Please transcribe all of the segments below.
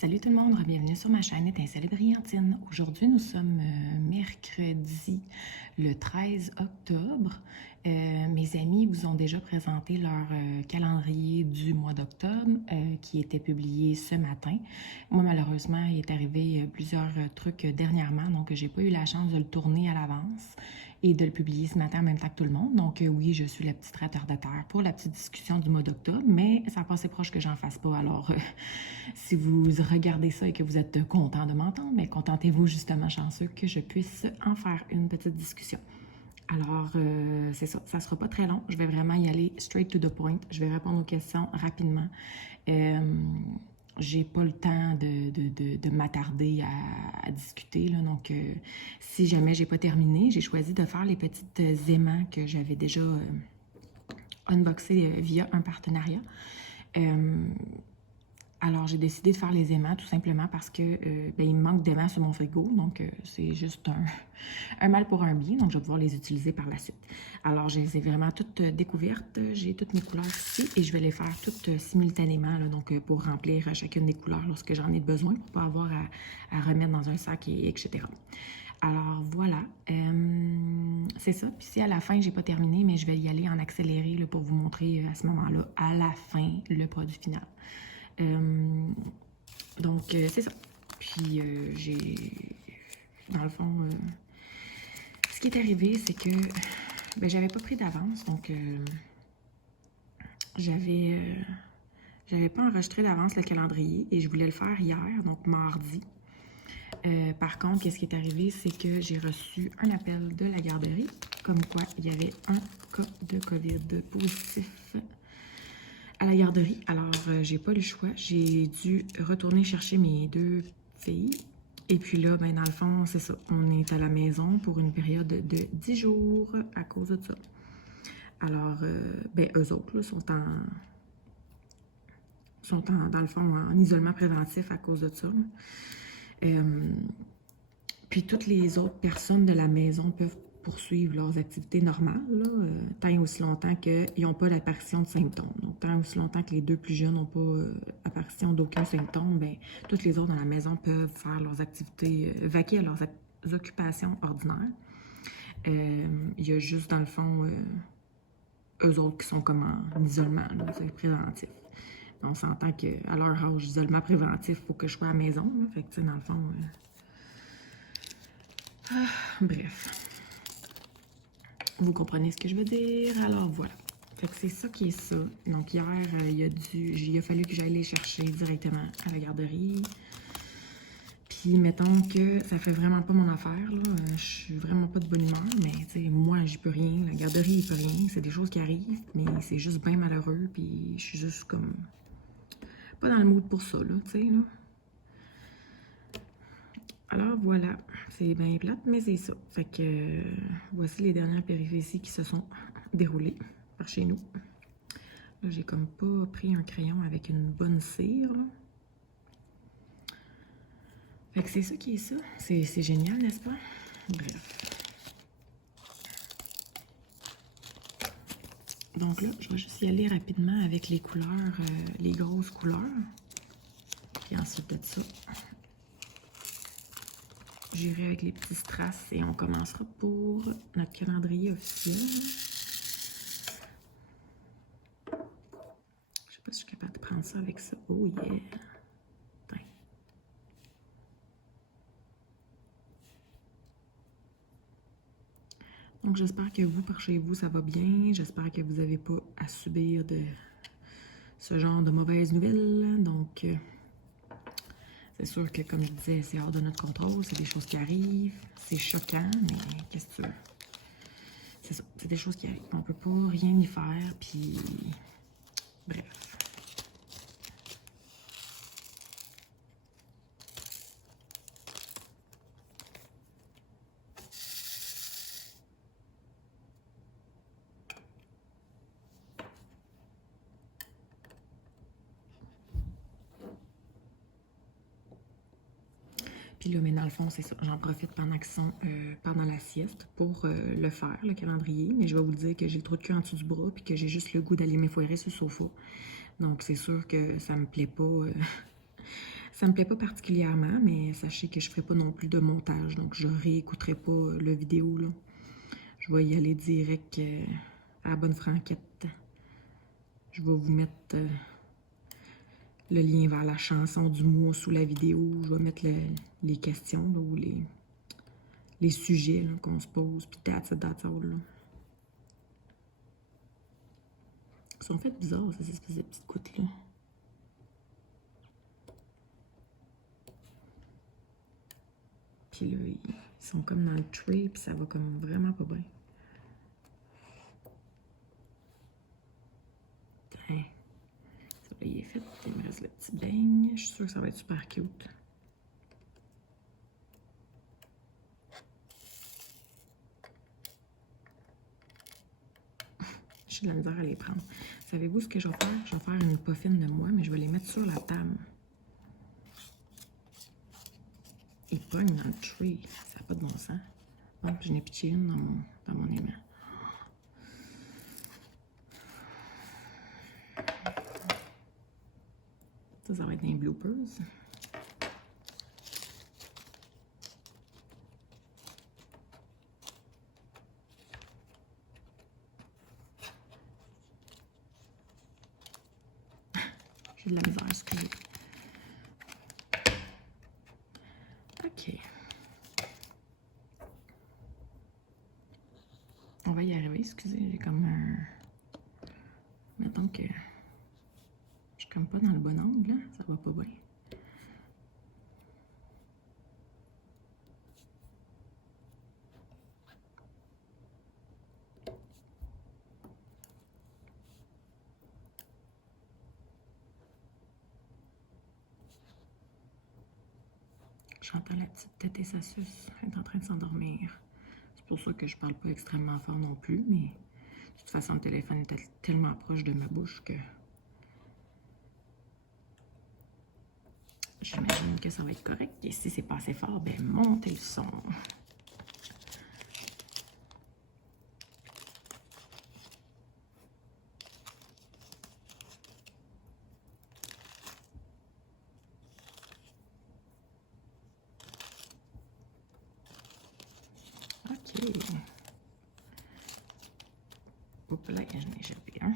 Salut tout le monde, bienvenue sur ma chaîne Étincelle et Brillantine. Aujourd'hui, nous sommes mercredi le 13 octobre. Mes amis vous ont déjà présenté leur calendrier du mois d'octobre qui était publié ce matin. Moi, malheureusement, il est arrivé plusieurs trucs dernièrement, donc j'ai pas eu la chance de le tourner à l'avance et de le publier ce matin en même temps que tout le monde. Donc oui, je suis la petite retardataire pour la petite discussion du mois d'octobre, mais ça passe proche que j'en fasse pas. Alors, si vous regardez ça et que vous êtes content de m'entendre, mais contentez-vous justement chanceux que je puisse en faire une petite discussion. Alors, c'est ça, ça sera pas très long. Je vais vraiment y aller straight to the point. Je vais répondre aux questions rapidement. J'ai pas le temps de m'attarder à discuter, là, donc si jamais j'ai pas terminé, j'ai choisi de faire les petites aimants que j'avais déjà unboxés via un partenariat. Alors, j'ai décidé de faire les aimants tout simplement parce que il me manque d'aimants sur mon frigo. Donc, c'est juste un mal pour un bien. Donc, je vais pouvoir les utiliser par la suite. Alors, je les ai vraiment toutes découvertes. J'ai toutes mes couleurs ici et je vais les faire toutes simultanément. Là, donc, pour remplir chacune des couleurs lorsque j'en ai besoin pour ne pas avoir à remettre dans un sac, etc. Alors, voilà. C'est ça. Puis si à la fin, j'ai pas terminé, mais je vais y aller en accéléré là, pour vous montrer à ce moment-là, à la fin, le produit final. Donc, c'est ça. Puis, dans le fond, ce qui est arrivé, c'est que j'avais pas pris d'avance, donc j'avais pas enregistré d'avance le calendrier et je voulais le faire hier, donc mardi. Par contre, qu'est-ce qui est arrivé, c'est que j'ai reçu un appel de la garderie, comme quoi il y avait un cas de COVID positif à la garderie. Alors, j'ai pas eu le choix. J'ai dû retourner chercher mes deux filles. Et puis là, dans le fond, c'est ça. On est à la maison pour une période de 10 jours à cause de ça. Alors, eux autres là, sont dans le fond, en isolement préventif à cause de ça. Puis toutes les autres personnes de la maison peuvent poursuivre leurs activités normales, là, tant et aussi longtemps qu'ils n'ont pas l'apparition de symptômes. Donc, tant et aussi longtemps que les deux plus jeunes n'ont pas apparition d'aucun symptôme, toutes les autres dans la maison peuvent faire leurs activités, vaquer à leurs occupations ordinaires. Il y a juste, dans le fond, eux autres qui sont comme en isolement, c'est préventif. On s'entend qu'à leur âge d'isolement préventif, il faut que je sois à la maison. Là. Fait que, tu sais, dans le fond... bref. Vous comprenez ce que je veux dire? Alors, voilà. Fait que c'est ça qui est ça. Donc, hier, il a fallu que j'aille les chercher directement à la garderie. Puis, mettons que ça fait vraiment pas mon affaire, là. Je suis vraiment pas de bonne humeur, mais, tu sais, moi, j'y peux rien. La garderie, il peut rien. C'est des choses qui arrivent, mais c'est juste bien malheureux. Puis, je suis juste comme... pas dans le mood pour ça, là, tu sais, là. Alors voilà, c'est bien plate, mais c'est ça. Fait que voici les dernières péripéties qui se sont déroulées par chez nous. Là, j'ai comme pas pris un crayon avec une bonne cire, là. Fait que c'est ça qui est ça. C'est génial, n'est-ce pas? Bref. Donc là, je vais juste y aller rapidement avec les couleurs, les grosses couleurs. Puis ensuite de ça... j'irai avec les petits strass et on commencera pour notre calendrier officiel. Je sais pas si je suis capable de prendre ça avec ça. Oh yeah! Attends. Donc j'espère que vous, par chez vous, ça va bien. J'espère que vous n'avez pas à subir de ce genre de mauvaises nouvelles. Donc... c'est sûr que, comme je disais, c'est hors de notre contrôle, c'est des choses qui arrivent, c'est choquant, mais qu'est-ce que tu veux? C'est ça, c'est des choses qui arrivent. On peut pas rien y faire, puis... bref. Puis là, mais dans le fond, c'est ça. J'en profite pendant qu'ils sont pendant la sieste pour le faire, le calendrier. Mais je vais vous dire que j'ai le trou de cul en dessous du bras puis que j'ai juste le goût d'aller m'effoirer sur le sofa. Donc, c'est sûr que ça me plaît pas. Ça me plaît pas particulièrement, mais sachez que je ferai pas non plus de montage, donc je réécouterai pas la vidéo, là. Je vais y aller direct à la bonne franquette. Je vais vous mettre le lien vers la chanson du mois sous la vidéo. Je vais mettre les questions, là, ou les sujets qu'on se pose, puis that's all, là. Ils sont faits bizarres, ces espèces de petites gouttes-là. Puis là, ils sont comme dans le tray, puis ça va comme vraiment pas bien. Hein. Ça, là, il est fait. Il me reste le petit beigne. Je suis sûre que ça va être super cute. J'ai de la misère à les prendre. Savez-vous ce que je vais faire? Je vais faire une puffine de moi, mais je vais les mettre sur la table. Ils pognent dans le tray. Ça n'a pas de bon sens. Bon, puis je n'ai pitché une dans mon aimant. Ça va être des bloopers. J'ai de la misère, excusez. OK. On va y arriver, excusez. J'ai comme un... Mettons que... Je suis comme pas dans le bon angle, hein? Ça va pas bien. J'entends la petite tête et sa suce. Elle est en train de s'endormir. C'est pour ça que je parle pas extrêmement fort non plus, mais de toute façon, le téléphone était tellement proche de ma bouche que j'imagine que ça va être correct. Et si c'est pas assez fort, ben montez le son. OK. Oups là, j'en ai échappé un.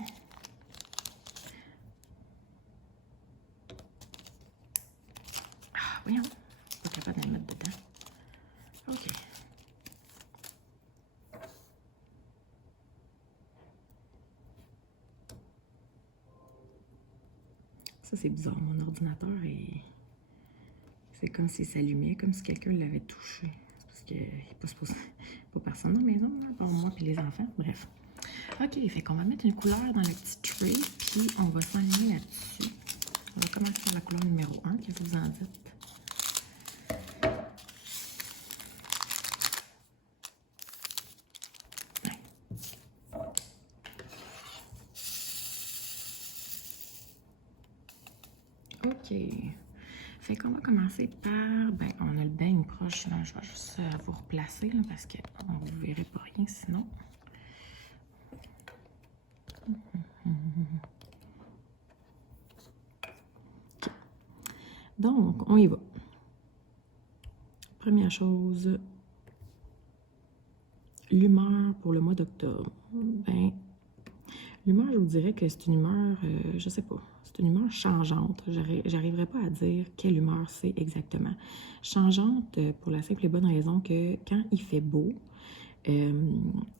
Ah, voyons. Pas capable de le mettre dedans. OK. Ça, c'est bizarre. Mon ordinateur est... C'est comme s'il s'allumait, comme si quelqu'un l'avait touché. C'est parce qu'il n'est pas supposé... Pas personne dans la maison, à part moi et les enfants. Bref. OK, fait qu'on va mettre une couleur dans le petit tray, puis on va s'aligner là-dessus. On va commencer par la couleur numéro 1. Qu'est-ce que vous en dites? OK. Fait qu'on va commencer par... Ben, on a le beigne proche. Là. Je vais juste vous replacer, là, parce que vous ne verrez pas rien sinon. OK. Donc, on y va. Première chose, l'humeur pour le mois d'octobre. Ben, l'humeur, je vous dirais que c'est une humeur, je sais pas, c'est une humeur changeante. J'arriverai pas à dire quelle humeur c'est exactement. Changeante pour la simple et bonne raison que quand il fait beau,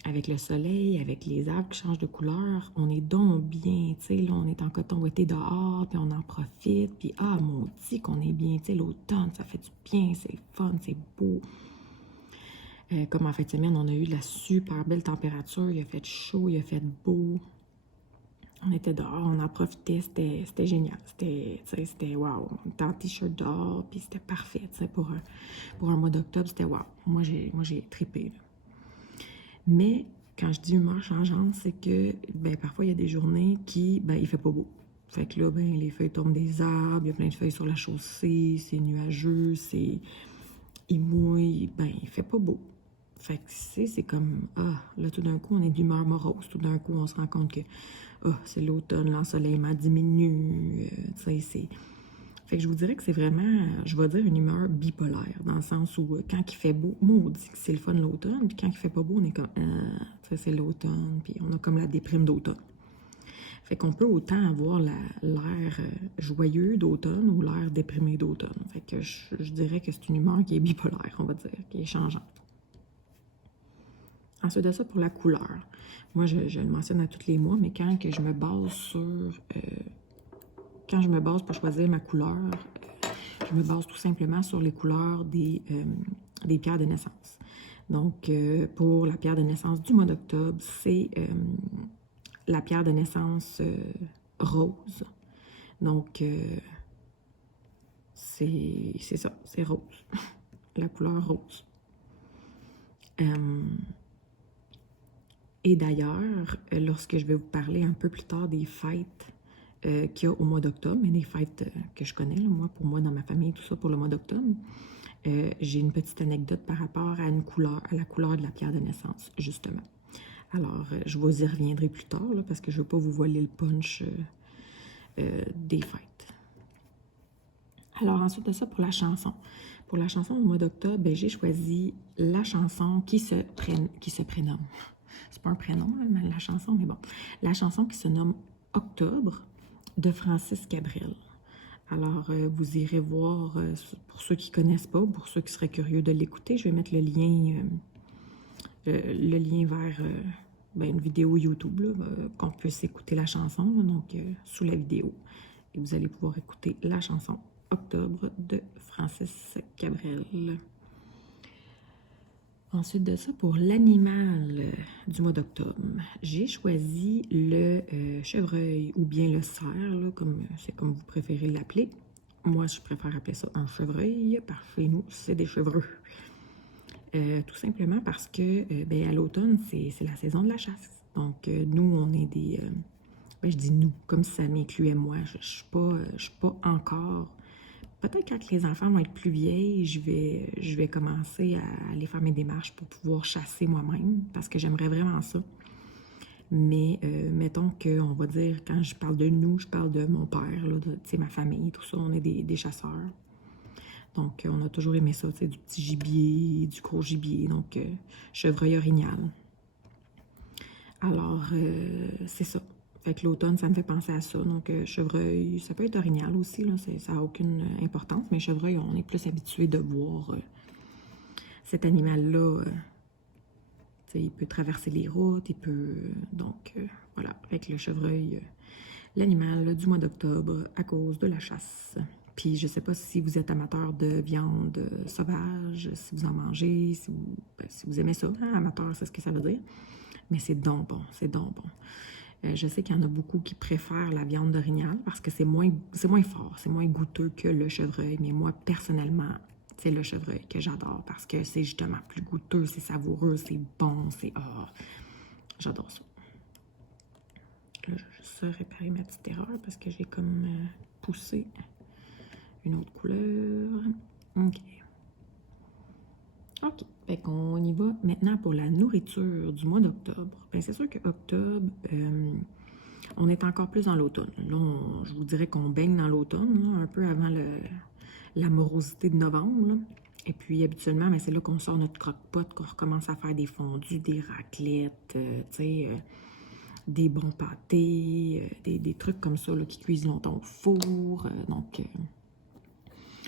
avec le soleil, avec les arbres qui changent de couleur, on est donc bien, tu sais, là, on est en coton ouaté dehors, puis on en profite, puis ah, maudit qu'on est bien, tu sais, l'automne, ça fait du bien, c'est fun, c'est beau. Comme en fin de semaine, on a eu de la super belle température, il a fait chaud, il a fait beau. On était dehors, on en profitait, c'était génial. C'était wow. On était en t-shirt dehors, puis c'était parfait, pour un mois d'octobre, c'était wow. Moi, j'ai trippé, là. Mais quand je dis humeur changeante, c'est que ben, parfois il y a des journées qui, ben, il fait pas beau. Fait que là, ben, les feuilles tombent des arbres, il y a plein de feuilles sur la chaussée, c'est nuageux, il mouille, ben, il fait pas beau. Fait que c'est comme, ah, là, tout d'un coup, on est d'humeur morose. Tout d'un coup, on se rend compte que, ah, c'est l'automne, l'ensoleillement diminue, tu sais, Fait que je vous dirais que c'est vraiment, je vais dire, une humeur bipolaire, dans le sens où quand il fait beau, maudit que c'est le fun l'automne, puis quand il fait pas beau, on est comme, c'est l'automne, puis on a comme la déprime d'automne. Fait qu'on peut autant avoir l'air joyeux d'automne ou l'air déprimé d'automne. Fait que je dirais que c'est une humeur qui est bipolaire, on va dire, qui est changeante. Ensuite de ça, pour la couleur. Moi, je le mentionne à tous les mois, mais quand que je me base sur... quand je me base pour choisir ma couleur, je me base tout simplement sur les couleurs des pierres de naissance. Donc, pour la pierre de naissance du mois d'octobre, c'est la pierre de naissance rose. Donc, c'est ça, c'est rose. La couleur rose. Et d'ailleurs, lorsque je vais vous parler un peu plus tard des fêtes qu'il y a au mois d'octobre, mais des fêtes que je connais, là, moi, pour moi, dans ma famille, tout ça pour le mois d'octobre, j'ai une petite anecdote par rapport à une couleur, à la couleur de la pierre de naissance, justement. Alors, je vous y reviendrai plus tard, là, parce que je ne veux pas vous voler le punch des fêtes. Alors, ensuite de ça, pour la chanson. Pour la chanson du mois d'octobre, ben, j'ai choisi la chanson qui se prénomme. C'est pas un prénom, là, la chanson, mais bon. La chanson qui se nomme Octobre de Francis Cabrel. Alors, vous irez voir, pour ceux qui ne connaissent pas, pour ceux qui seraient curieux de l'écouter, je vais mettre le lien vers ben, une vidéo YouTube, qu'on puisse écouter la chanson, là, donc sous la vidéo. Et vous allez pouvoir écouter la chanson Octobre de Francis Cabrel. Ensuite de ça, pour l'animal du mois d'octobre, j'ai choisi le chevreuil ou bien le cerf, c'est comme vous préférez l'appeler. Moi, je préfère appeler ça un chevreuil, parce que chez nous, c'est des chevreux. Tout simplement parce que, ben, à l'automne, c'est la saison de la chasse. Donc, nous, on est des... ben, je dis nous, comme si ça m'incluait moi. Je ne suis pas encore... Peut-être quand les enfants vont être plus vieilles, je vais commencer à aller faire mes démarches pour pouvoir chasser moi-même, parce que j'aimerais vraiment ça. Mais mettons qu'on va dire, quand je parle de nous, je parle de mon père, ma famille, tout ça, on est des chasseurs. Donc, on a toujours aimé ça, du petit gibier, du gros gibier, donc chevreuil orignal. Alors, c'est ça. Fait que l'automne, ça me fait penser à ça. Donc, chevreuil, ça peut être orignal aussi, là, ça n'a aucune importance, mais chevreuil, on est plus habitué de voir cet animal-là. Il peut traverser les routes, il peut... donc, voilà, avec le chevreuil, l'animal du mois d'octobre à cause de la chasse. Puis, je sais pas si vous êtes amateur de viande sauvage, si vous en mangez, si vous aimez ça. Hein, amateur, c'est ce que ça veut dire. Mais c'est donc bon, c'est donc bon. Je sais qu'il y en a beaucoup qui préfèrent la viande d'orignal parce que c'est moins fort, c'est moins goûteux que le chevreuil. Mais moi, personnellement, c'est le chevreuil que j'adore parce que c'est justement plus goûteux, c'est savoureux, c'est bon, c'est... Oh, j'adore ça. Là, je vais juste réparer ma petite erreur parce que j'ai comme poussé une autre couleur. OK. OK. Fait qu'on y va maintenant pour la nourriture du mois d'octobre. Bien, c'est sûr que octobre, on est encore plus dans l'automne. Là, je vous dirais qu'on baigne dans l'automne, un peu avant la morosité de novembre. Là. Et puis, habituellement, c'est là qu'on sort notre croque-pot, qu'on recommence à faire des fondus, des raclettes, des bons pâtés, des trucs comme ça là, qui cuisent longtemps au four. Donc,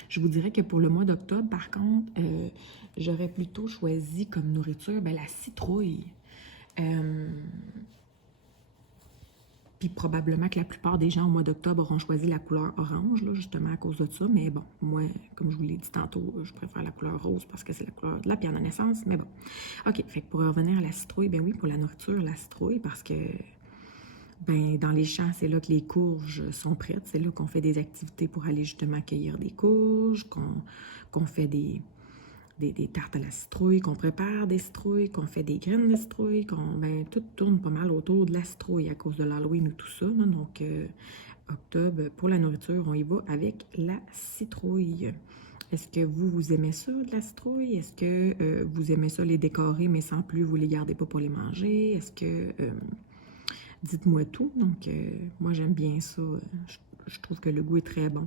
je vous dirais que pour le mois d'octobre, par contre, j'aurais plutôt choisi comme nourriture la citrouille. Puis probablement que la plupart des gens au mois d'octobre auront choisi la couleur orange, là, justement à cause de ça. Mais bon, moi, comme je vous l'ai dit tantôt, je préfère la couleur rose parce que c'est la couleur de la pierre de naissance. Mais bon. OK, fait que pour revenir à la citrouille, ben oui, pour la nourriture, la citrouille, parce que ben, dans les champs, c'est là que les courges sont prêtes. C'est là qu'on fait des activités pour aller justement cueillir des courges, qu'on fait des tartes à la citrouille, qu'on prépare des citrouilles, qu'on fait des graines de citrouille, ben, tout tourne pas mal autour de la citrouille à cause de l'Halloween ou tout ça. Là. Donc, octobre, pour la nourriture, on y va avec la citrouille. Est-ce que vous aimez ça, de la citrouille? Est-ce que vous aimez ça les décorer, mais sans plus, vous les gardez pas pour les manger? Est-ce que... dites-moi tout. Donc, moi, j'aime bien ça. Je trouve que le goût est très bon.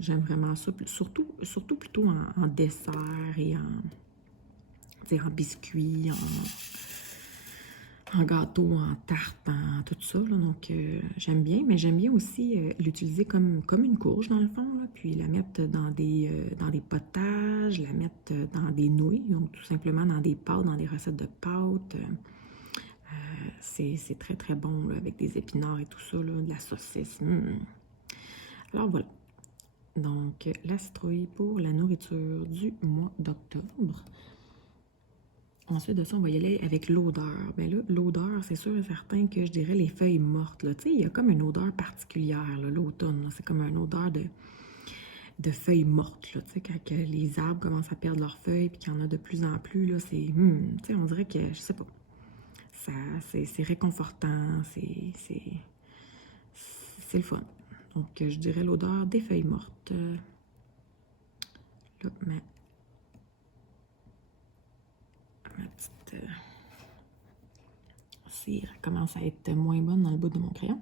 J'aime vraiment ça, surtout plutôt en dessert et en biscuits, en gâteau, en tarte, en tout ça. Là. Donc, j'aime bien, mais j'aime bien aussi l'utiliser comme une courge, dans le fond, là, puis la mettre dans des potages, la mettre dans des nouilles, donc tout simplement dans des pâtes, dans des recettes de pâtes. C'est très, très bon, là, avec des épinards et tout ça, là, de la saucisse. Alors, voilà. Donc, la citrouille pour la nourriture du mois d'octobre. Ensuite de ça, on va y aller avec l'odeur. Bien là, l'odeur, c'est sûr et certain que je dirais les feuilles mortes. Tu sais, il y a comme une odeur particulière, l'automne. C'est comme une odeur de feuilles mortes. Là, tu sais, quand les arbres commencent à perdre leurs feuilles puis qu'il y en a de plus en plus, là, c'est... tu sais, on dirait que, je sais pas, c'est réconfortant, c'est le fun. Donc, je dirais l'odeur des feuilles mortes. Là, ma petite cire commence à être moins bonne dans le bout de mon crayon.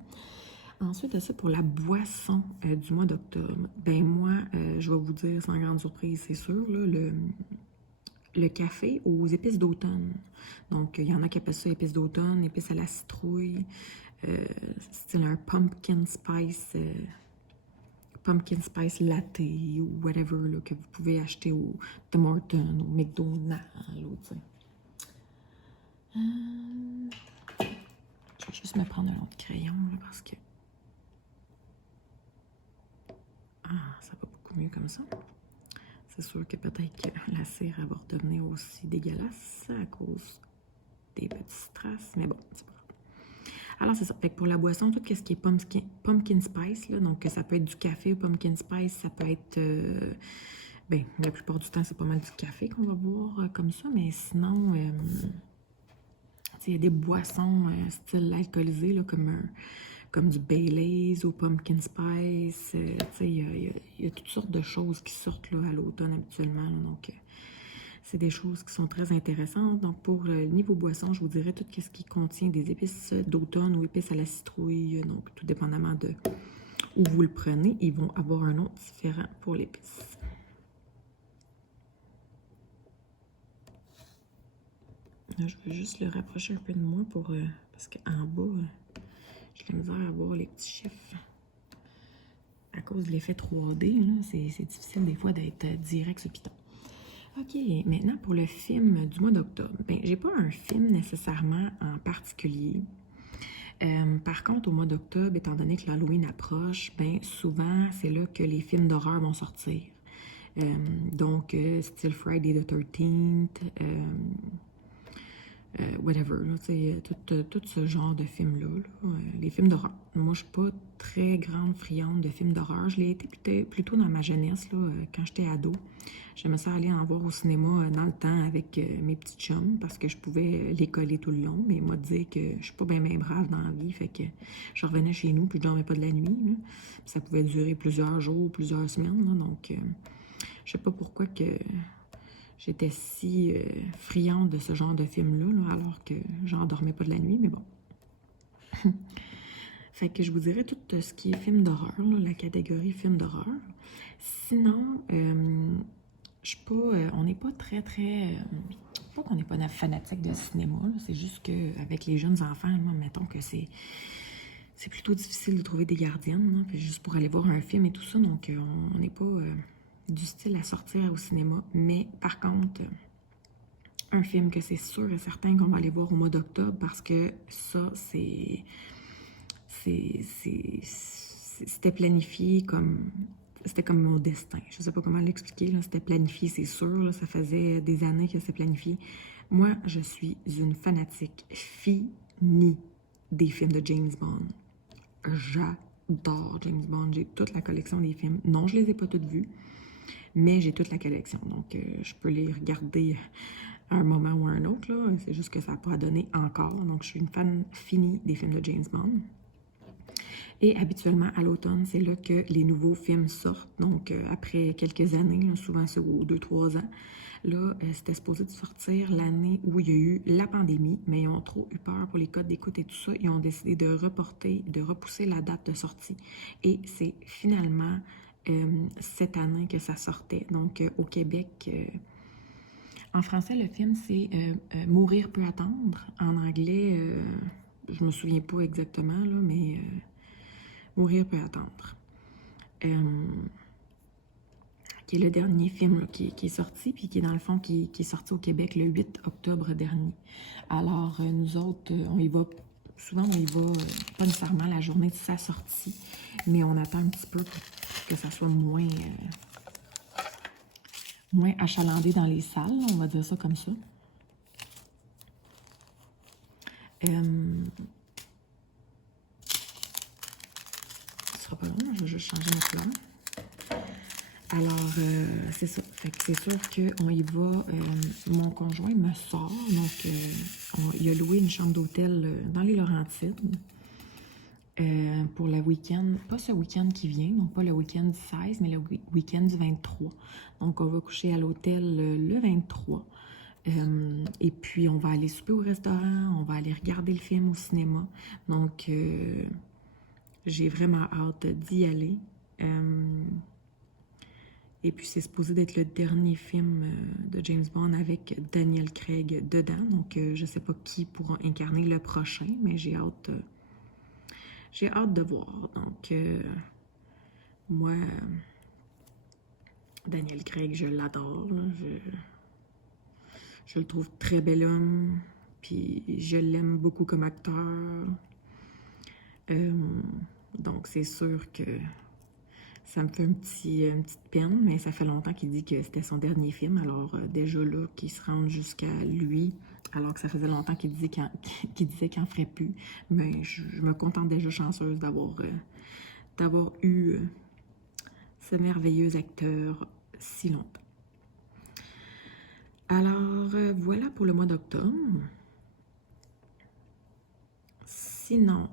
Ensuite de ça, pour la boisson du mois d'octobre, ben moi, je vais vous dire sans grande surprise, c'est sûr, là, le café aux épices d'automne. Donc, il y en a qui appellent ça épices d'automne, épices à la citrouille, style un pumpkin spice latte ou whatever là, que vous pouvez acheter au Tim Hortons, au McDonald's, ou tu sais. Je vais juste me prendre un autre crayon là, parce que ça va beaucoup mieux comme ça. C'est sûr que peut-être que la cire elle va redevenir aussi dégueulasse à cause des petites traces, mais bon, c'est pas grave. Alors, c'est ça. Fait que pour la boisson, tout ce qui est pumpkin spice, là, donc ça peut être du café ou pumpkin spice, ça peut être... ben, la plupart du temps, c'est pas mal du café qu'on va boire comme ça, mais sinon, il y a des boissons style alcoolisé, là, comme du Baileys ou pumpkin spice. Il y a toutes sortes de choses qui sortent là, à l'automne habituellement. Là, donc, c'est des choses qui sont très intéressantes. Donc, pour le niveau boisson, je vous dirais tout ce qui contient des épices d'automne ou épices à la citrouille. Donc, tout dépendamment de où vous le prenez, ils vont avoir un nom différent pour l'épice. Là, je vais juste le rapprocher un peu de moi pour parce qu'en bas, j'ai la misère à voir les petits chiffres. À cause de l'effet 3D, c'est difficile des fois d'être direct sur Python. OK, maintenant pour le film du mois d'octobre. Ben, j'ai pas un film nécessairement en particulier. Par contre, au mois d'octobre, étant donné que l'Halloween approche, ben souvent, c'est là que les films d'horreur vont sortir. Donc, style Friday the 13th, whatever, tout ce genre de films-là, les films d'horreur. Moi, je suis pas très grande friande de films d'horreur. Je l'ai été plutôt dans ma jeunesse, là, quand j'étais ado. J'aimais ça aller en voir au cinéma dans le temps avec mes petits chums parce que je pouvais les coller tout le long. Mais moi, dire que je suis pas bien brave dans la vie, fait que je revenais chez nous puis je dormais pas de la nuit. Là. Ça pouvait durer plusieurs jours, plusieurs semaines. Là, donc, je sais pas pourquoi que j'étais si friande de ce genre de film-là, alors que j'en dormais pas de la nuit, mais bon. Fait que je vous dirais tout ce qui est film d'horreur, la catégorie film d'horreur. Sinon, je suis pas, on n'est pas très, pas qu'on n'est pas fanatique de cinéma, c'est juste qu'avec les jeunes enfants, moi, mettons que c'est plutôt difficile de trouver des gardiennes, puis juste pour aller voir un film et tout ça, donc on n'est pas du style à sortir au cinéma. Mais par contre, un film que c'est sûr et certain qu'on va aller voir au mois d'octobre parce que ça, c'était planifié comme... C'était comme mon destin. Je sais pas comment l'expliquer. C'était planifié, c'est sûr. Là, ça faisait des années que c'était planifié. Moi, je suis une fanatique finie des films de James Bond. J'adore James Bond. J'ai toute la collection des films. Non, je les ai pas toutes vues, mais j'ai toute la collection. Donc, je peux les regarder à un moment ou à un autre. C'est juste que ça n'a pas donné encore. Donc, je suis une fan finie des films de James Bond. Et habituellement, à l'automne, c'est là que les nouveaux films sortent. Donc, après quelques années, là, souvent c'est aux 2-3 ans, là, c'était supposé de sortir l'année où il y a eu la pandémie, mais ils ont trop eu peur pour les codes d'écoute et tout ça. Ils ont décidé de repousser la date de sortie. Et c'est finalement cette année que ça sortait. Donc, au Québec, en français, le film, c'est Mourir peut attendre. En anglais, je me souviens pas exactement, là, mais Mourir peut attendre. Qui est le dernier film là, qui est sorti, puis qui est dans le fond, qui est sorti au Québec le 8 octobre dernier. Alors, nous autres, on y va, souvent on y va, pas nécessairement la journée de sa sortie, mais on attend un petit peu pour que ça soit moins achalandé dans les salles, on va dire ça comme ça. Ce sera pas long, je vais juste changer mon plan. Alors, c'est ça. Fait que c'est sûr qu'on y va. Mon conjoint me sort. Donc, il a loué une chambre d'hôtel dans les Laurentides pour le week-end. Pas ce week-end qui vient, donc pas le week-end du 16, mais le week-end du 23. Donc, on va coucher à l'hôtel le 23. Et puis, on va aller souper au restaurant. On va aller regarder le film au cinéma. Donc, j'ai vraiment hâte d'y aller. Et puis, c'est supposé d'être le dernier film de James Bond avec Daniel Craig dedans. Donc, je ne sais pas qui pourra incarner le prochain, mais j'ai hâte de voir. Donc, moi, Daniel Craig, je l'adore. Je le trouve très bel homme. Puis, je l'aime beaucoup comme acteur. Donc, c'est sûr que ça me fait une petite peine, mais ça fait longtemps qu'il dit que c'était son dernier film. Alors, déjà là, qu'il se rende jusqu'à lui, alors que ça faisait longtemps qu'il disait qu'il n'en ferait plus. Mais je me contente déjà chanceuse d'avoir eu ce merveilleux acteur si longtemps. Alors, voilà pour le mois d'octobre. Sinon,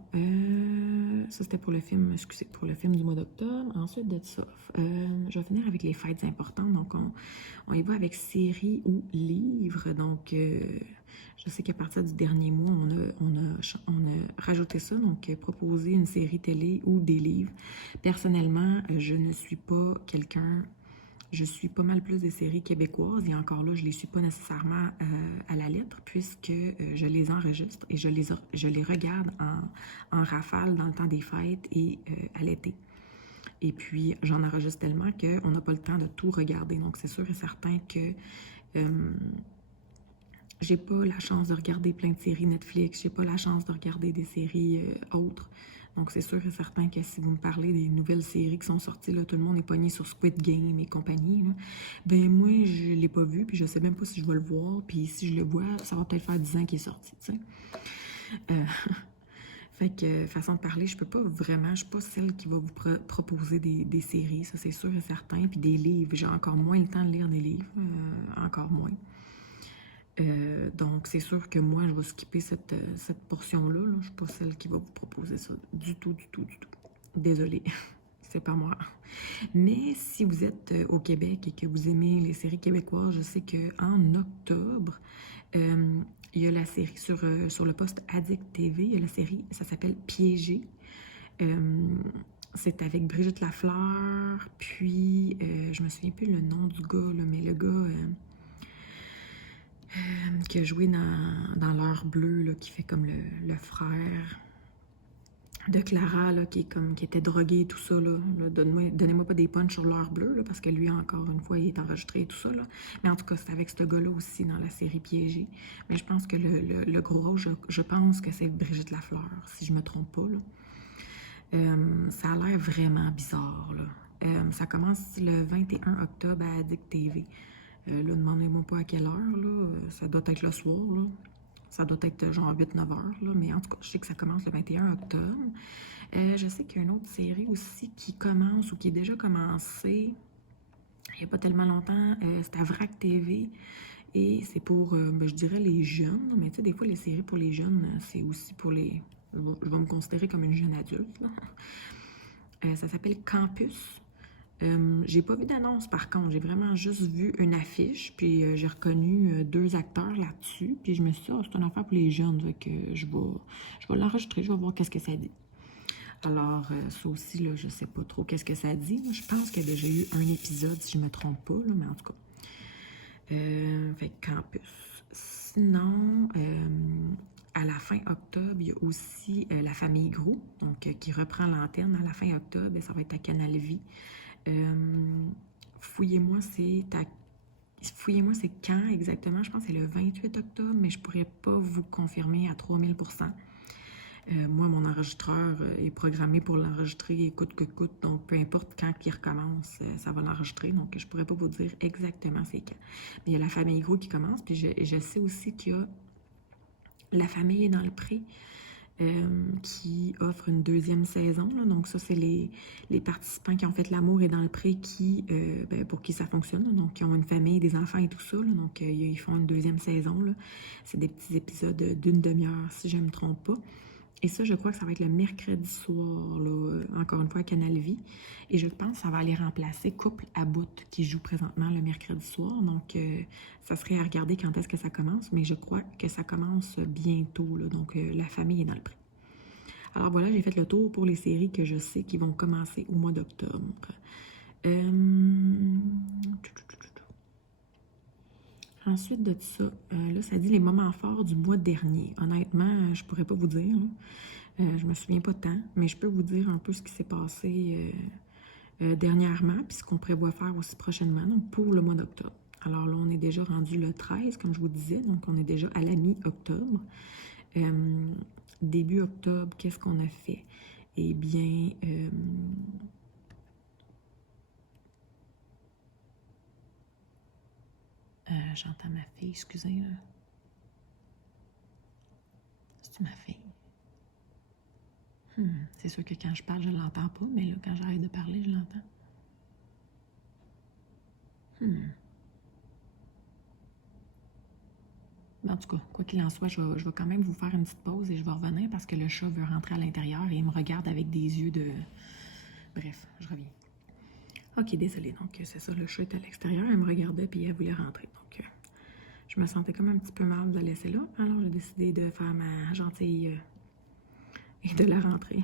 ça c'était pour le film, excusez, pour le film du mois d'octobre. Ensuite de ça, je vais finir avec les fêtes importantes. Donc, on y va avec séries ou livres. Donc, je sais qu'à partir du dernier mois, on a rajouté ça. Donc, proposer une série télé ou des livres. Personnellement, je ne suis pas quelqu'un... Je suis pas mal plus des séries québécoises et encore là, je les suis pas nécessairement à la lettre puisque je les enregistre et je les regarde en rafale dans le temps des fêtes et à l'été. Et puis, j'en enregistre tellement qu'on n'a pas le temps de tout regarder. Donc, c'est sûr et certain que j'ai pas la chance de regarder plein de séries Netflix, j'ai pas la chance de regarder des séries autres. Donc, c'est sûr et certain que si vous me parlez des nouvelles séries qui sont sorties, là, tout le monde est pogné sur Squid Game et compagnie, là, ben moi, je l'ai pas vu, puis je sais même pas si je vais le voir, puis si je le vois, ça va peut-être faire 10 ans qu'il est sorti, tu sais. Fait que, façon de parler, je suis pas celle qui va vous proposer des séries, ça c'est sûr et certain, puis des livres, j'ai encore moins le temps de lire des livres, encore moins. Donc, c'est sûr que moi, je vais skipper cette portion-là. Là. Je ne suis pas celle qui va vous proposer ça du tout. Désolée, c'est pas moi. Mais si vous êtes au Québec et que vous aimez les séries québécoises, je sais qu'en octobre, il y a la série sur le poste Addict TV. Il y a la série, ça s'appelle Piégé. C'est avec Brigitte Lafleur. Puis, je me souviens plus le nom du gars, là, mais le gars... qui a joué dans L'heure bleue, là, qui fait comme le frère de Clara, là, qui était drogué et tout ça. Là. Donnez-moi pas des punchs sur L'heure bleue, là, parce que lui, encore une fois, il est enregistré et tout ça. Là. Mais en tout cas, c'est avec ce gars-là aussi dans la série Piégée. Mais je pense que le gros rôle, je pense que c'est Brigitte Lafleur, si je me trompe pas. Là. Ça a l'air vraiment bizarre. Là. Ça commence le 21 octobre à Addict TV. Là, demandez-moi pas à quelle heure, là. Ça doit être le soir, là. Ça doit être genre 8-9 heures, là. Mais en tout cas, je sais que ça commence le 21 octobre. Je sais qu'il y a une autre série aussi qui commence ou qui est déjà commencée il n'y a pas tellement longtemps. C'est à VRAC TV. Et c'est pour, je dirais, les jeunes. Mais tu sais, des fois, les séries pour les jeunes, c'est aussi pour les... Je vais me considérer comme une jeune adulte, là. Ça s'appelle Campus. J'ai pas vu d'annonce par contre, j'ai vraiment juste vu une affiche, puis j'ai reconnu 2 acteurs là-dessus, puis je me suis dit, oh, c'est une affaire pour les jeunes, donc je vais l'enregistrer, je vais voir qu'est-ce que ça dit. Alors, ça aussi, là, je sais pas trop qu'est-ce que ça dit. Je pense qu'il y a déjà eu un épisode, si je me trompe pas, là, mais en tout cas. Fait que campus. Sinon, à la fin octobre, il y a aussi la famille Gros, donc qui reprend l'antenne à la fin octobre, et ça va être à Canal Vie. Fouillez-moi, c'est quand exactement? Je pense que c'est le 28 octobre, mais je pourrais pas vous confirmer à 3000%. Moi, mon enregistreur est programmé pour l'enregistrer coûte que coûte, donc peu importe quand il recommence, ça va l'enregistrer, donc je pourrais pas vous dire exactement c'est quand. Mais il y a la famille Gros qui commence, puis je sais aussi qu'il y a la famille est dans le pré, qui offre une deuxième saison, là. Donc ça, c'est les participants qui ont fait l'amour et dans le pré qui, pour qui ça fonctionne, là. Donc qui ont une famille, des enfants et tout ça, là. Donc ils font une deuxième saison, là. C'est des petits épisodes d'une demi-heure, si je ne me trompe pas. Et ça, je crois que ça va être le mercredi soir, là, encore une fois, à Canal Vie. Et je pense que ça va aller remplacer Couple à bout, qui joue présentement le mercredi soir. Donc, ça serait à regarder quand est-ce que ça commence, mais je crois que ça commence bientôt, là. Donc, la famille est dans le prix. Alors voilà, j'ai fait le tour pour les séries que je sais qui vont commencer au mois d'octobre. Ensuite de ça, là, ça dit les moments forts du mois dernier. Honnêtement, je pourrais pas vous dire, là. Je me souviens pas tant, mais je peux vous dire un peu ce qui s'est passé dernièrement, puis ce qu'on prévoit faire aussi prochainement, donc pour le mois d'octobre. Alors là, on est déjà rendu le 13, comme je vous disais, donc on est déjà à la mi-octobre. Début octobre, qu'est-ce qu'on a fait? Eh bien, j'entends ma fille, excusez. Là. C'est ma fille. C'est sûr que quand je parle, je l'entends pas, mais là, quand j'arrête de parler, je l'entends. En tout cas, quoi qu'il en soit, je vais quand même vous faire une petite pause et je vais revenir parce que le chat veut rentrer à l'intérieur et il me regarde avec des yeux de... Bref, je reviens. Ok, désolée. Donc, c'est ça, le chat est à l'extérieur, elle me regardait puis elle voulait rentrer. Donc, je me sentais comme un petit peu mal de la laisser là. Alors, j'ai décidé de faire ma gentille et de la rentrer.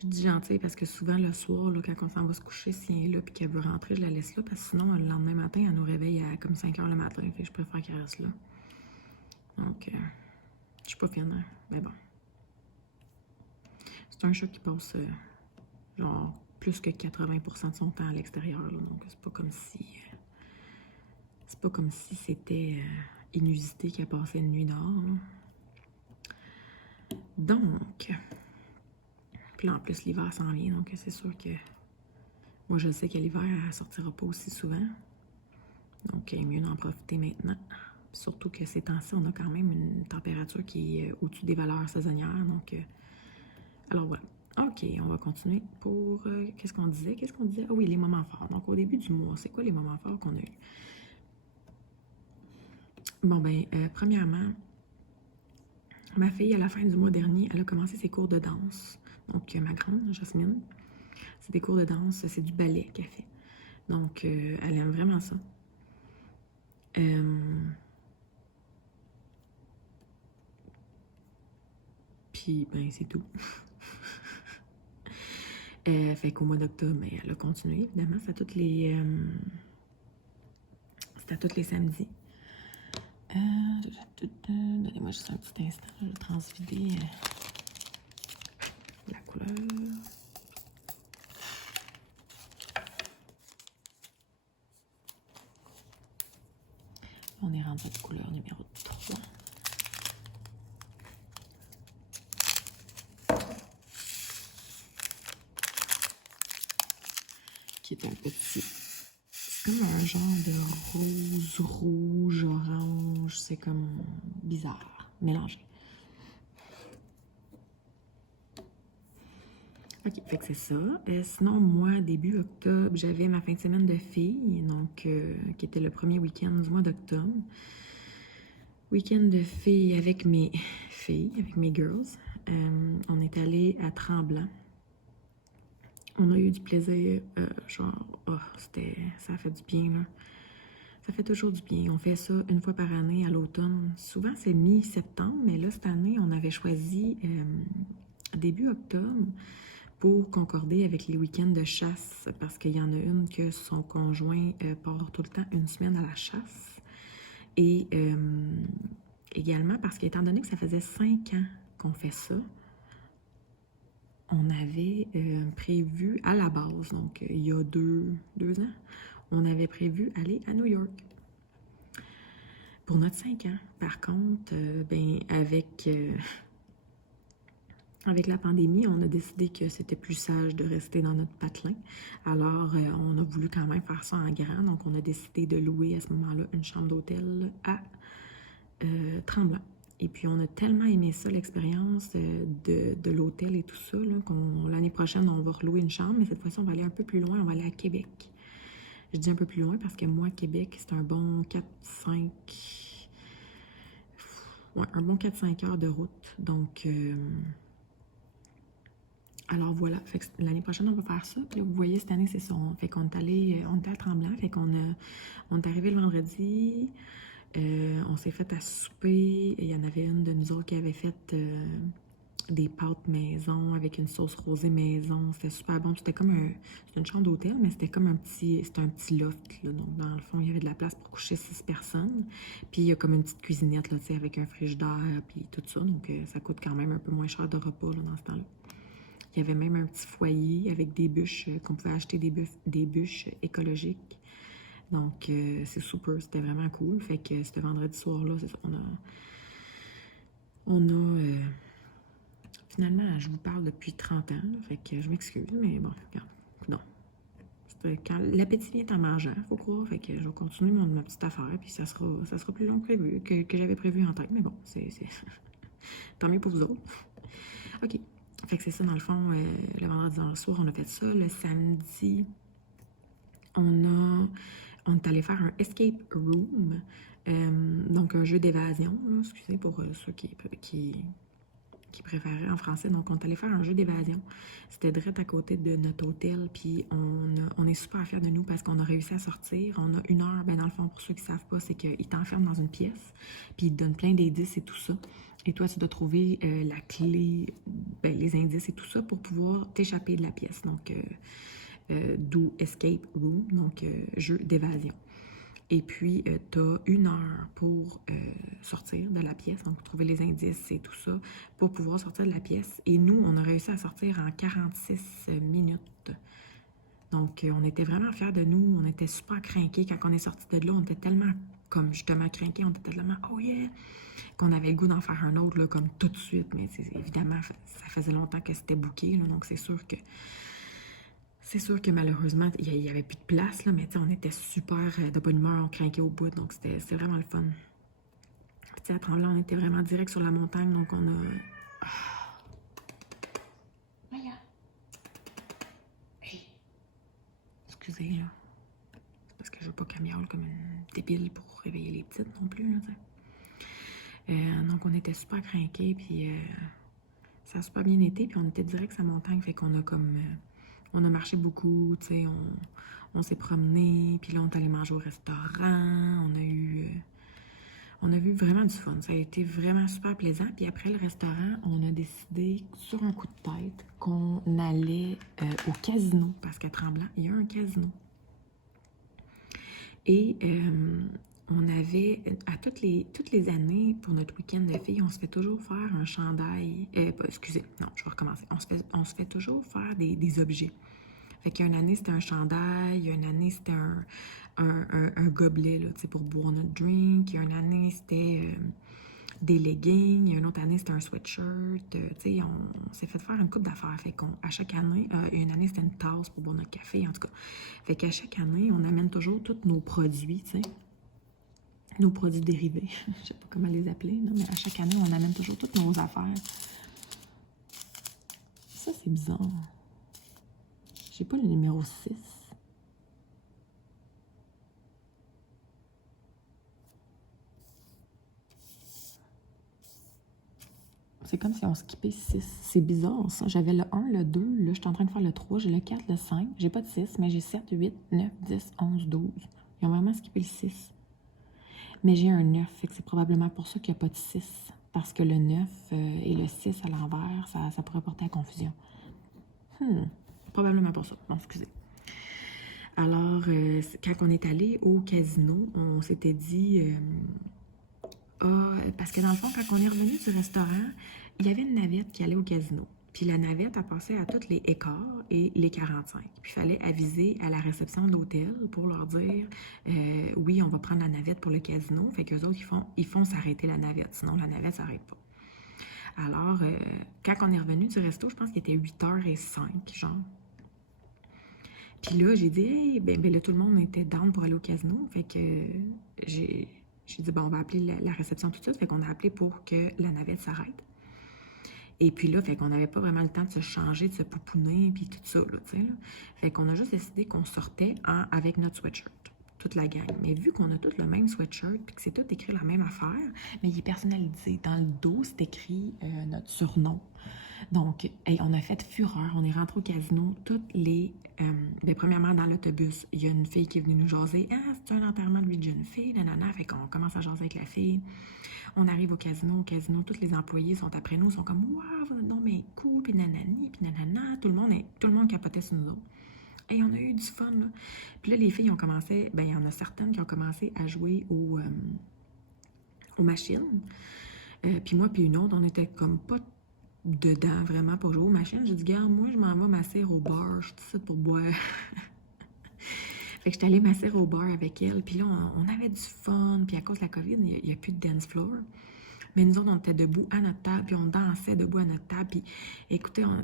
Je dis gentille parce que souvent, le soir, là, quand on s'en va se coucher, si elle est là et qu'elle veut rentrer, je la laisse là parce que sinon, le lendemain matin, elle nous réveille à comme 5 h le matin. Fait que je préfère qu'elle reste là. Donc, je suis pas fine, hein, mais bon. C'est un chat qui passe, genre, plus que 80% de son temps à l'extérieur, donc c'est pas comme si... c'est pas comme si c'était inusité qu'elle passait une nuit dehors, là. Donc... Puis là, en plus, l'hiver s'en vient, donc c'est sûr que... Moi, je sais qu'à l'hiver, elle sortira pas aussi souvent. Donc, il est mieux d'en profiter maintenant. Surtout que ces temps-ci, on a quand même une température qui est au-dessus des valeurs saisonnières. Donc, alors voilà. OK, on va continuer pour... qu'est-ce qu'on disait? Ah oui, les moments forts. Donc, au début du mois, c'est quoi les moments forts qu'on a eus? Bon, ben, premièrement, ma fille, à la fin du mois dernier, elle a commencé ses cours de danse. Donc, ma grande, Jasmine, c'est des cours de danse, c'est du ballet qu'elle fait. Donc, elle aime vraiment ça. Puis, ben, c'est tout. Fait qu'au mois d'octobre, ben, elle a continué, évidemment. C'est à tous les... c'est à tous les samedis. Donnez-moi juste un petit instant. Je vais transvider la couleur. On est rendu à la couleur numéro 3. Qui est un petit... C'est comme un genre de rose, rouge, orange. C'est comme bizarre, mélangé. OK, fait que c'est ça. Sinon, moi, début octobre, j'avais ma fin de semaine de filles, donc qui était le premier week-end du mois d'octobre. Week-end de filles avec mes filles, avec mes girls. On est allé à Tremblant. On a eu du plaisir, genre, ça a fait du bien, là. Ça fait toujours du bien. On fait ça une fois par année à l'automne. Souvent, c'est mi-septembre, mais là, cette année, on avait choisi début octobre pour concorder avec les week-ends de chasse, parce qu'il y en a une que son conjoint part tout le temps une semaine à la chasse. Et également parce qu'étant donné que ça faisait 5 ans qu'on fait ça, on avait prévu à la base, donc il y a deux ans, on avait prévu aller à New York pour notre 5 ans. Par contre, ben, avec la pandémie, on a décidé que c'était plus sage de rester dans notre patelin. Alors, on a voulu quand même faire ça en grand. Donc, on a décidé de louer à ce moment-là une chambre d'hôtel à Tremblant. Et puis, on a tellement aimé ça, l'expérience de l'hôtel et tout ça, l'année prochaine, on va relouer une chambre, mais cette fois-ci, on va aller un peu plus loin. On va aller à Québec. Je dis un peu plus loin parce que moi, Québec, c'est un bon 4-5... Ouais, un bon 4-5 heures de route. Donc... alors voilà, fait que l'année prochaine, on va faire ça. Puis là, vous voyez, cette année, c'est ça. Fait qu'on est allé, on était à Tremblant. Fait on est arrivé le vendredi. On s'est fait à souper. Il y en avait une de nous autres qui avait fait des pâtes maison avec une sauce rosée maison. C'était super bon. C'était comme c'était une chambre d'hôtel, mais c'était comme c'était un petit loft, là. Donc, dans le fond, il y avait de la place pour coucher 6 personnes. Puis, il y a comme une petite cuisinette, là, tu sais, avec un frigidaire, puis tout ça. Donc, ça coûte quand même un peu moins cher de repas, là, dans ce temps-là. Il y avait même un petit foyer avec des bûches, qu'on pouvait acheter des bûches écologiques. Donc, c'est super, c'était vraiment cool. Fait que ce vendredi soir-là, c'est ça, finalement, je vous parle depuis 30 ans, là, fait que je m'excuse, mais bon, regarde, non. Quand l'appétit vient en mangeant, faut croire, fait que je vais continuer ma petite affaire, puis ça sera plus long que prévu, que j'avais prévu en tête, mais bon, c'est tant mieux pour vous autres. OK. Fait que c'est ça, dans le fond, le vendredi dans le soir, on a fait ça. Le samedi, on est allé faire un escape room, donc un jeu d'évasion, excusez pour ceux qui préféraient en français. Donc, on est allé faire un jeu d'évasion. C'était direct à côté de notre hôtel, puis on est super fiers de nous parce qu'on a réussi à sortir. On a 1 heure, ben dans le fond, pour ceux qui ne savent pas, c'est qu'ils t'enferment dans une pièce, puis ils te donnent plein d'indices et tout ça. Et toi, tu dois trouver la clé, ben, les indices et tout ça pour pouvoir t'échapper de la pièce. Donc, d'où Escape Room, donc jeu d'évasion. Et puis, tu as 1 heure pour sortir de la pièce, donc trouver les indices et tout ça, pour pouvoir sortir de la pièce. Et nous, on a réussi à sortir en 46 minutes. Donc, on était vraiment fiers de nous. On était super craqués. Quand on est sorti de là, on était tellement, comme justement, craqués. On était tellement, oh yeah! Qu'on avait le goût d'en faire un autre, là, comme tout de suite. Mais évidemment, ça faisait longtemps que c'était booké, là, donc c'est sûr que malheureusement, il n'y avait plus de place, là, mais on était super de bonne humeur, on craquait au bout, donc c'était vraiment le fun. Puis à Tremblant, on était vraiment direct sur la montagne, donc on a... Maya! Hey! Excusez, là. C'est parce que je veux pas qu'elle miaule comme une débile pour réveiller les petites non plus, là, donc on était super craqués, puis ça a super bien été, puis on était direct sur la montagne, fait qu'on a comme... on a marché beaucoup, tu sais, on s'est promené, puis là, on est allé manger au restaurant, on a vu vraiment du fun. Ça a été vraiment super plaisant. Puis après le restaurant, on a décidé, sur un coup de tête, qu'on allait au casino, parce qu'à Tremblant, il y a un casino. Et on avait, à toutes les années, pour notre week-end de filles, on se fait toujours faire un chandail. Excusez, non, je vais recommencer. On se fait toujours faire des objets. Fait qu'une année, c'était un chandail, une année, c'était un gobelet, là, pour boire notre drink. Une année, c'était des leggings. Une autre année, c'était un sweatshirt. On s'est fait faire une couple d'affaires. Fait qu'à chaque année, une année, c'était une tasse pour boire notre café, en tout cas. Fait qu'à chaque année, on amène toujours tous nos produits, tu sais. Nos produits dérivés. Je sais pas comment les appeler, là, mais à chaque année, on amène toujours toutes nos affaires. Ça, c'est bizarre. J'ai pas le numéro 6. C'est comme si on skippait 6. C'est bizarre, ça. J'avais le 1, le 2. Là, je suis en train de faire le 3. J'ai le 4, le 5. J'ai pas de 6, mais j'ai 7, 8, 9, 10, 11, 12. Ils ont vraiment skippé le 6. Mais j'ai un 9, fait que c'est probablement pour ça qu'il n'y a pas de 6. parce que le 9 et le 6 à l'envers, ça pourrait porter à confusion. Probablement pour ça. Bon, excusez. Alors, quand on est allé au casino, on s'était dit... parce que dans le fond, quand on est revenu du restaurant, il y avait une navette qui allait au casino. Puis la navette a passé à toutes les écarts et les 45. Puis il fallait aviser à la réception de l'hôtel pour leur dire oui, on va prendre la navette pour le casino. Fait qu'eux autres, ils font s'arrêter la navette. Sinon, la navette ne s'arrête pas. Alors, quand on est revenu du resto, je pense qu'il était 8h05, genre. Puis là, j'ai dit, hey, ben là, tout le monde était down pour aller au casino. Fait que j'ai dit, bon, on va appeler la réception tout de suite. Fait qu'on a appelé pour que la navette s'arrête. Et puis là, fait qu'on n'avait pas vraiment le temps de se changer, de se pouponner, puis tout ça, là, tu sais. Fait qu'on a juste décidé qu'on sortait avec notre sweatshirt, toute la gang. Mais vu qu'on a tous le même sweatshirt, puis que c'est tout écrit la même affaire, mais il est personnalisé. Dans le dos, c'est écrit notre surnom. Donc, hey, on a fait fureur. On est rentré au casino. Toutes les... premièrement, dans l'autobus, il y a une fille qui est venue nous jaser. « Ah, c'est un enterrement de vie de jeune fille, nanana. » Fait qu'on commence à jaser avec la fille. On arrive au casino, tous les employés sont après nous, sont comme « Waouh, vous êtes donc mais cool, puis nanani, puis nanana. » Tout le monde capotait sur nous autres. Et on a eu du fun, là. Puis là, les filles ont commencé... il y en a certaines qui ont commencé à jouer aux machines. Puis moi, puis une autre, on était comme pas dedans, vraiment, pour jouer aux machines. J'ai dit, gars, moi, je m'en vais m'asseoir au bar, je suis tout pour boire. Fait que j'étais allée m'asseoir au bar avec elle, puis là, on avait du fun, puis à cause de la COVID, il n'y a plus de dance floor. Mais nous autres, on était debout à notre table, puis on dansait debout à notre table, puis écoutez, on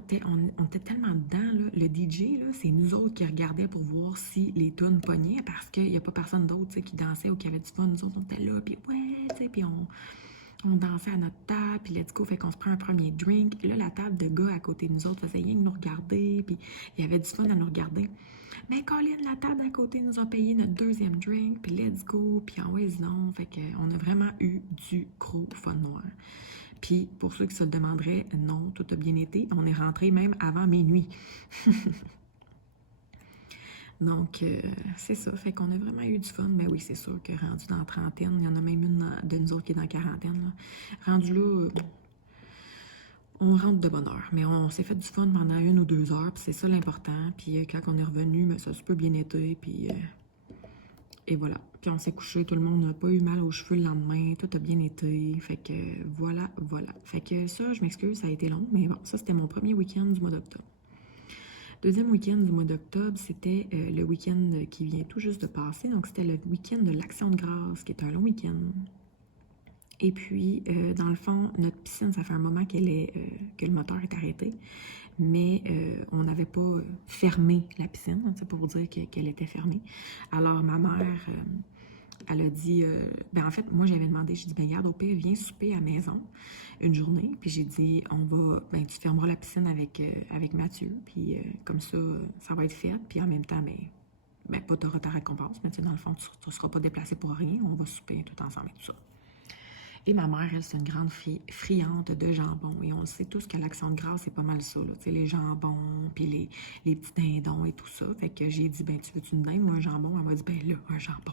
était tellement dedans, là, le DJ, là, c'est nous autres qui regardaient pour voir si les tunes pognaient, parce qu'il n'y a pas personne d'autre, tu sais, qui dansait ou qui avait du fun. Nous autres, on était là, puis ouais, tu sais, puis on dansait à notre table, puis let's go, fait qu'on se prend un premier drink. Là, la table de gars à côté de nous autres faisait rien que nous regarder, puis il y avait du fun à nous regarder. Mais Colin, la table à côté nous a payé notre deuxième drink, puis let's go, puis en ouais, non. Fait qu'on a vraiment eu du gros fun noir. Puis, pour ceux qui se le demanderaient, non, tout a bien été. On est rentré même avant minuit. Donc, c'est ça. Fait qu'on a vraiment eu du fun. Mais oui, c'est sûr que rendu dans la trentaine, il y en a même une de nous autres qui est dans la quarantaine. Là. Rendu là, on rentre de bonne heure. Mais on s'est fait du fun pendant 1 ou 2 heures. Puis c'est ça l'important. Puis quand on est revenu, ça a super bien été. Puis, et voilà. Puis on s'est couché. Tout le monde n'a pas eu mal aux cheveux le lendemain. Tout a bien été. Fait que voilà. Fait que ça, je m'excuse, ça a été long. Mais bon, ça, c'était mon premier week-end du mois d'octobre. Deuxième week-end du mois d'octobre, c'était le week-end qui vient tout juste de passer. Donc, c'était le week-end de l'Action de grâce, qui est un long week-end. Et puis, dans le fond, notre piscine, ça fait un moment que le moteur est arrêté. Mais on n'avait pas fermé la piscine, c'est pour vous dire qu'elle était fermée. Alors, ma mère... elle a dit, en fait, moi, j'avais demandé, j'ai dit, regarde, au pire, viens souper à la maison une journée. Puis j'ai dit, tu fermeras la piscine avec Mathieu. Puis comme ça, ça va être fait. Puis en même temps, pas t'auras ta récompense. Mais tu sais, dans le fond, tu ne seras pas déplacé pour rien. On va souper tout ensemble et tout ça. Et ma mère, elle, c'est une grande friande de jambon. Et on le sait tous que l'Action de grâce, c'est pas mal ça, là. Tu sais, les jambons, puis les petits dindons et tout ça. Fait que j'ai dit, tu veux-tu une dinde ou un jambon? Elle m'a dit, là, un jambon.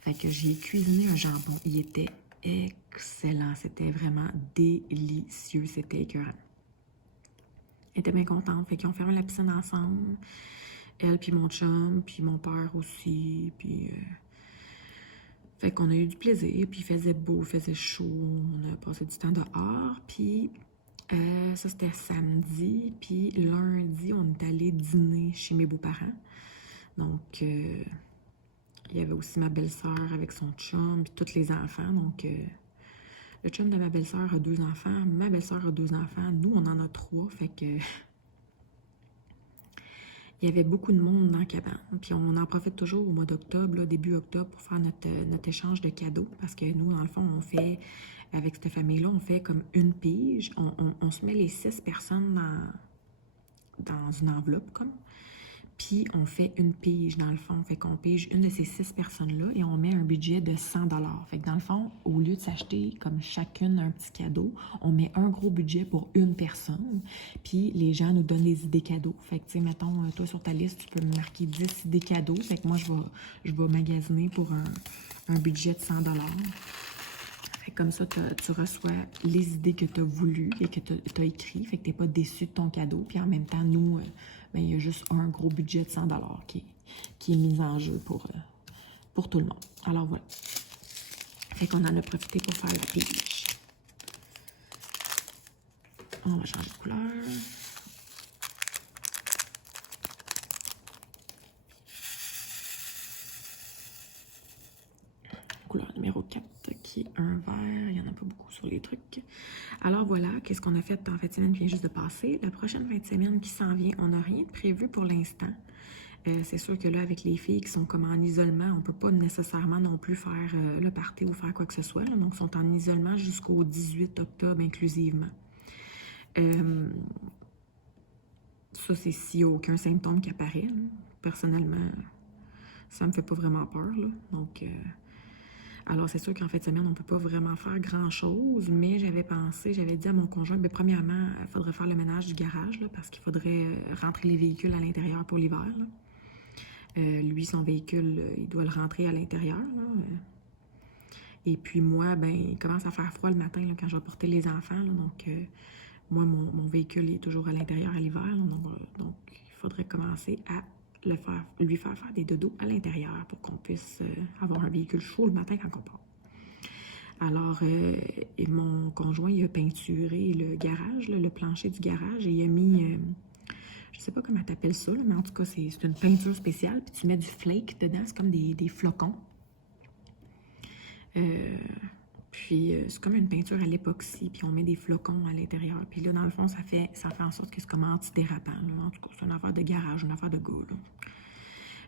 Fait que j'ai cuisiné un jambon. Il était excellent. C'était vraiment délicieux. C'était écœurant. Elle était bien contente. Fait qu'ils ont fermé la piscine ensemble. Elle, puis mon chum, puis mon père aussi. Puis... Fait qu'on a eu du plaisir. Puis il faisait beau, il faisait chaud. On a passé du temps dehors. Puis ça, c'était samedi. Puis lundi, on est allé dîner chez mes beaux-parents. Donc... il y avait aussi ma belle-sœur avec son chum, puis tous les enfants. Donc, le chum de ma belle-sœur a 2 enfants, ma belle-sœur a 2 enfants, nous, on en a 3. Fait que il y avait beaucoup de monde dans la cabane. Puis on en profite toujours au mois d'octobre, là, début octobre, pour faire notre échange de cadeaux. Parce que nous, dans le fond, on fait, avec cette famille-là, on fait comme une pige. On se met les 6 personnes dans une enveloppe, comme. Puis, on fait une pige, dans le fond. Fait qu'on pige une de ces 6 personnes-là et on met un budget de 100 $. Fait que dans le fond, au lieu de s'acheter comme chacune un petit cadeau, on met un gros budget pour une personne. Puis, les gens nous donnent des idées cadeaux. Fait que, tu sais, mettons, toi, sur ta liste, tu peux me marquer 10 idées cadeaux. Fait que moi, je vais magasiner pour un budget de 100 $. Fait que comme ça, tu reçois les idées que tu as voulues et que tu as écrites. Fait que tu n'es pas déçu de ton cadeau. Puis en même temps, nous, ben, il y a juste un gros budget de 100 qui est mis en jeu pour tout le monde. Alors voilà. Fait qu'on en a profité pour faire la pige. On va changer de couleur. Couleur numéro 4 qui est un vert. Il n'y en a pas beaucoup sur les trucs. Alors voilà, qu'est-ce qu'on a fait en fin de semaine qui vient juste de passer. La prochaine fin de semaine qui s'en vient, on n'a rien de prévu pour l'instant. C'est sûr que là, avec les filles qui sont comme en isolement, on ne peut pas nécessairement non plus faire le party ou faire quoi que ce soit. Là. Donc, ils sont en isolement jusqu'au 18 octobre inclusivement. Ça, c'est s'il n'y a aucun symptôme qui apparaît. Là. Personnellement, ça me fait pas vraiment peur. Là. Donc, alors, c'est sûr qu'en fin de semaine, on ne peut pas vraiment faire grand-chose, mais j'avais dit à mon conjoint, bien, premièrement, il faudrait faire le ménage du garage, là, parce qu'il faudrait rentrer les véhicules à l'intérieur pour l'hiver. Lui, son véhicule, il doit le rentrer à l'intérieur. Et puis moi, ben, il commence à faire froid le matin là, quand je vais porter les enfants. Là, donc, moi, mon véhicule est toujours à l'intérieur à l'hiver. Donc, il faudrait commencer à lui faire des dodos à l'intérieur pour qu'on puisse avoir un véhicule chaud le matin quand on part. Alors, et mon conjoint, il a peinturé le garage, là, le plancher du garage, et il a mis, je sais pas comment tu appelles ça, là, mais en tout cas, c'est une peinture spéciale, puis tu mets du flake dedans, c'est comme des flocons. Puis, c'est comme une peinture à l'époxy, puis on met des flocons à l'intérieur. Puis là, dans le fond, ça fait en sorte que c'est comme antidérapant. Là. En tout cas, c'est une affaire de garage, une affaire de gars. Là.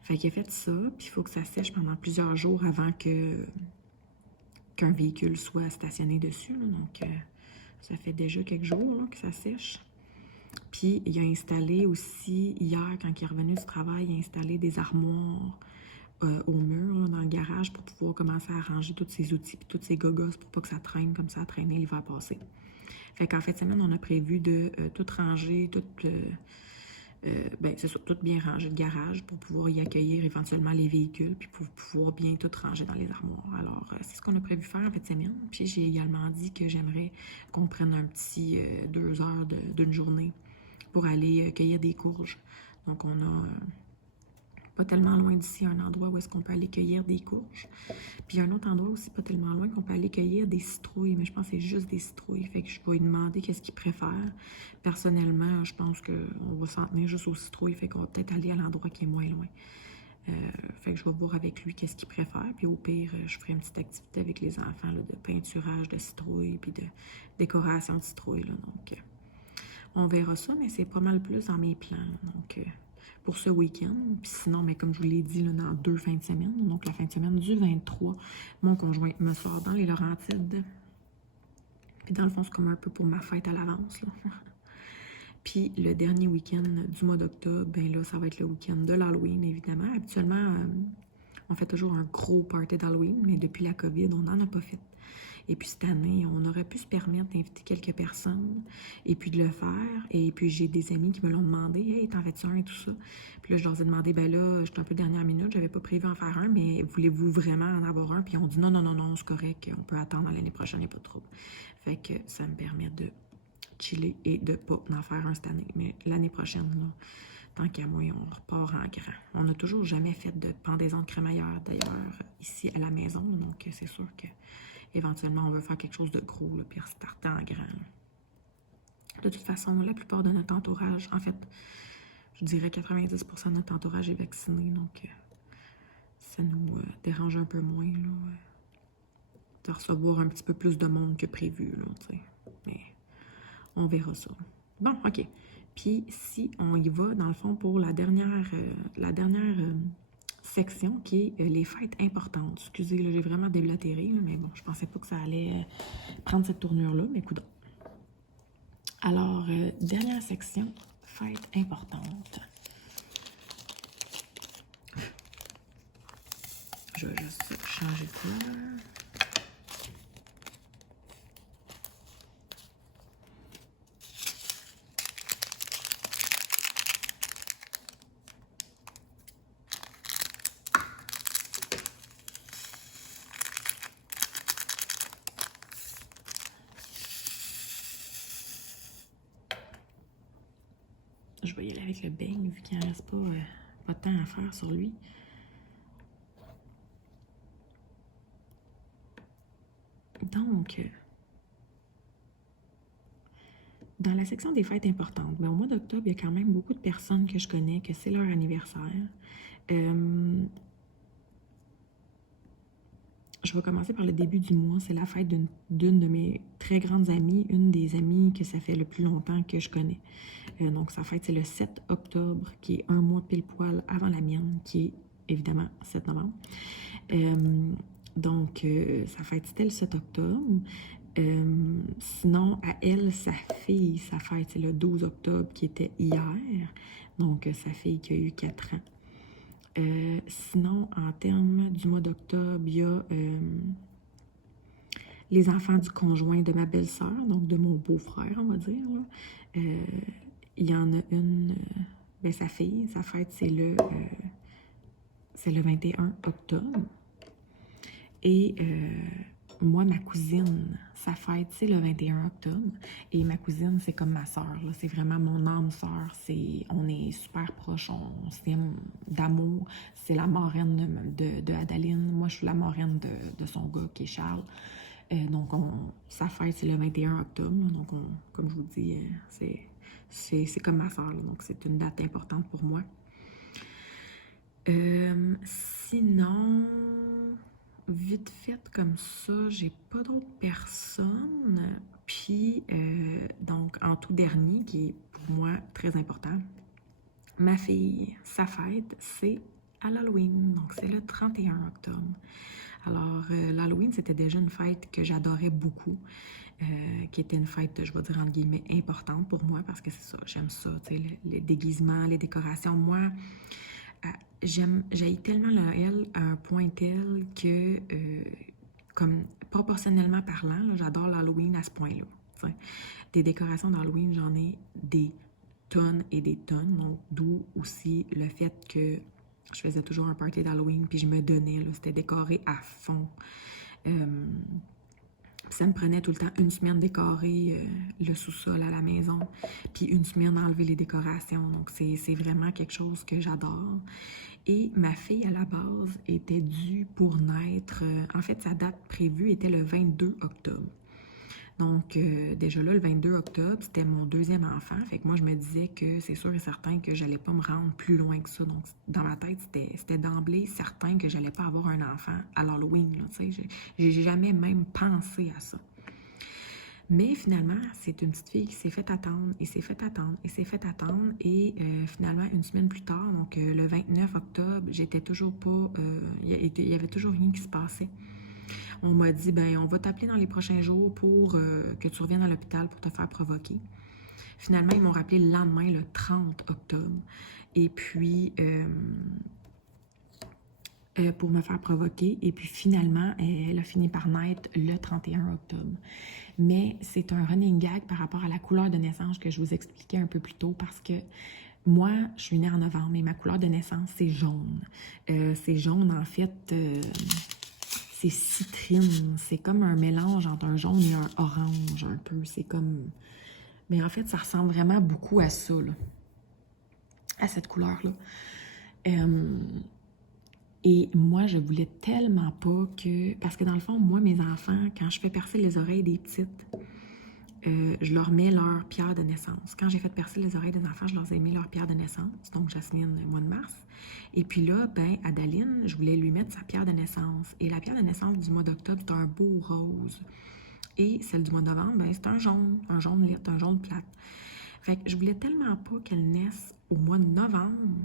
Fait qu'il a fait ça, puis il faut que ça sèche pendant plusieurs jours avant qu'un véhicule soit stationné dessus. Là. Donc, ça fait déjà quelques jours là, que ça sèche. Puis, il a installé aussi, hier, quand il est revenu du travail, il a installé des armoires au mur, là, dans le garage, pour pouvoir commencer à ranger tous ses outils et toutes ses gogos pour pas que ça traîne comme ça a traîné l'hiver passé. Fait qu'en fin de semaine, on a prévu de tout ranger, c'est sûr, tout bien ranger le garage pour pouvoir y accueillir éventuellement les véhicules puis pour pouvoir bien tout ranger dans les armoires. Alors, c'est ce qu'on a prévu faire en fin de semaine. Puis j'ai également dit que j'aimerais qu'on prenne un petit 2 heures d'une journée pour aller cueillir des courges. Donc, on a pas tellement loin d'ici un endroit où est-ce qu'on peut aller cueillir des courges. Puis, il y a un autre endroit aussi pas tellement loin qu'on peut aller cueillir des citrouilles, mais je pense que c'est juste des citrouilles. Fait que je vais lui demander qu'est-ce qu'il préfère. Personnellement, je pense qu'on va s'en tenir juste aux citrouilles, fait qu'on va peut-être aller à l'endroit qui est moins loin. Fait que je vais voir avec lui qu'est-ce qu'il préfère. Puis au pire, je ferai une petite activité avec les enfants là, de peinturage de citrouilles puis de décoration de citrouilles. Là. Donc, on verra ça, mais c'est pas mal plus dans mes plans. Là. Donc, pour ce week-end. Puis sinon, mais comme je vous l'ai dit, là, dans 2 fins de semaine, donc la fin de semaine du 23, mon conjoint me sort dans les Laurentides. Puis dans le fond, c'est comme un peu pour ma fête à l'avance. Puis le dernier week-end du mois d'octobre, ben là, ça va être le week-end de l'Halloween, évidemment. Habituellement, on fait toujours un gros party d'Halloween, mais depuis la COVID, on n'en a pas fait. Et puis cette année, on aurait pu se permettre d'inviter quelques personnes et puis de le faire. Et puis j'ai des amis qui me l'ont demandé, « Hey, t'en fais-tu un? » et tout ça. Puis là, je leur ai demandé, « Ben là, j'étais un peu dernière minute, j'avais pas prévu en faire un, mais voulez-vous vraiment en avoir un? » Puis ils ont dit, « Non, non, non, non, c'est correct, on peut attendre l'année prochaine, il n'y a pas de trouble. » Fait que ça me permet de chiller et de pas en faire un cette année. Mais l'année prochaine, là, tant qu'à moi, on repart en grand. On n'a toujours jamais fait de pendaison de crémaillère, d'ailleurs, ici à la maison. Donc, c'est sûr que éventuellement, on veut faire quelque chose de gros, là, puis restarter en grand. Là. De toute façon, la plupart de notre entourage, en fait, je dirais 90% de notre entourage est vacciné, donc ça nous dérange un peu moins, là, de recevoir un petit peu plus de monde que prévu, là, tu sais. Mais on verra ça. Bon, OK. Puis, si on y va, dans le fond, pour la dernière section qui est les fêtes importantes. Excusez, là, j'ai vraiment déblatéré, là, mais bon, je pensais pas que ça allait prendre cette tournure-là, mais écoute. Alors, dernière section, fêtes importantes. Je vais juste changer de couleur. avec le beigne, vu qu'il n'en reste pas de temps à faire sur lui. Donc, dans la section des fêtes importantes, au mois d'octobre, il y a quand même beaucoup de personnes que je connais, que c'est leur anniversaire. Je vais commencer par le début du mois. C'est la fête d'une de mes très grandes amies, une des amies que ça fait le plus longtemps que je connais. Donc, sa fête, c'est le 7 octobre, qui est un mois pile poil avant la mienne, qui est évidemment 7 novembre. Donc, sa fête, c'était le 7 octobre. Sinon, à elle, sa fille, sa fête, c'est le 12 octobre, qui était hier. Donc, sa fille qui a eu 4 ans. Sinon, en termes du mois d'octobre, il y a les enfants du conjoint de ma belle-sœur, donc de mon beau-frère, on va dire. Il y en a une, sa fille, sa fête, c'est le 21 octobre. Et moi, ma cousine, sa fête, c'est le 21 octobre. Et ma cousine, c'est comme ma sœur. C'est vraiment mon âme sœur. On est super proches, on s'aime d'amour. C'est la marraine de Adaline. Moi, je suis la marraine de son gars, qui est Charles. Donc, sa fête, c'est le 21 octobre. Donc, comme je vous dis, c'est comme ma sœur. Donc, c'est une date importante pour moi. Sinon, vite fait comme ça, j'ai pas d'autres personnes. Puis, donc, en tout dernier, qui est pour moi très important, ma fille, sa fête, c'est à l'Halloween. Donc, c'est le 31 octobre. Alors, l'Halloween, c'était déjà une fête que j'adorais beaucoup, qui était une fête, je vais dire entre guillemets, importante pour moi, parce que c'est ça, j'aime ça, tu sais, les déguisements, les décorations. Moi, j'ai tellement Noël à un point tel que, comme proportionnellement parlant, j'adore l'Halloween à ce point-là. Enfin, des décorations d'Halloween, j'en ai des tonnes et des tonnes. Donc, d'où aussi le fait que je faisais toujours un party d'Halloween, puis je me donnais, c'était décoré à fond. Ça me prenait tout le temps une semaine décorer le sous-sol à la maison, puis une semaine enlever les décorations. Donc, c'est vraiment quelque chose que j'adore. Et ma fille, à la base, était due pour naître. En fait, sa date prévue était le 22 octobre. Donc, déjà là, le 22 octobre, c'était mon deuxième enfant. Fait que moi, je me disais que c'est sûr et certain que j'allais pas me rendre plus loin que ça. Donc, dans ma tête, c'était d'emblée certain que j'allais pas avoir un enfant à l'Halloween. Tu sais, j'ai jamais même pensé à ça. Mais finalement, c'est une petite fille qui s'est fait attendre, et s'est fait attendre, et s'est fait attendre. Et finalement, une semaine plus tard, donc le 29 octobre, j'étais toujours pas... il y avait toujours rien qui se passait. On m'a dit, on va t'appeler dans les prochains jours pour que tu reviennes à l'hôpital pour te faire provoquer. Finalement, ils m'ont rappelé le lendemain, le 30 octobre. Et puis, pour me faire provoquer. Et puis, finalement, elle a fini par naître le 31 octobre. Mais c'est un running gag par rapport à la couleur de naissance que je vous expliquais un peu plus tôt, parce que moi, je suis née en novembre, et ma couleur de naissance, c'est jaune. C'est jaune, en fait... c'est citrine, c'est comme un mélange entre un jaune et un orange un peu, c'est comme... Mais en fait, ça ressemble vraiment beaucoup à ça, là, à cette couleur-là. Et moi, je voulais tellement pas que... Parce que dans le fond, moi, mes enfants, quand je fais percer les oreilles des petites, je leur mets leur pierre de naissance. Quand j'ai fait percer les oreilles des enfants, je leur ai mis leur pierre de naissance, donc Jasmine, le mois de mars. Et puis là, Adaline, je voulais lui mettre sa pierre de naissance. Et la pierre de naissance du mois d'octobre, c'est un beau rose. Et celle du mois de novembre, c'est un jaune lit, un jaune plate. Fait que je voulais tellement pas qu'elle naisse au mois de novembre,